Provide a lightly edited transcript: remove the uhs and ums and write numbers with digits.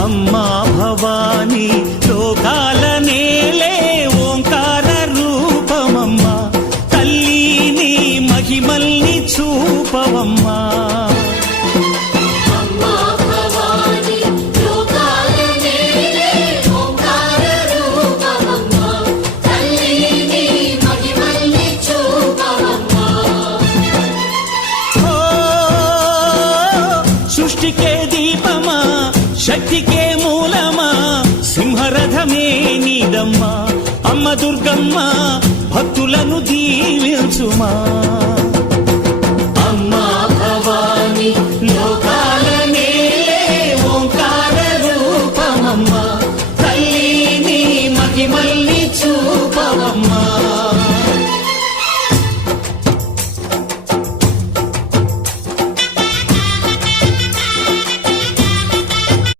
అమ్మా భవానీ లోకాల నేలే ఓంకార రూపమమ్మా తల్లి నీ మహిమల్ని చూపవమ్మా సృష్టికే దీపమా శక్తికే మూలమా సింహరథమే నీదమ్మా అమ్మ దుర్గమ్మ భక్తులను దీవించుమా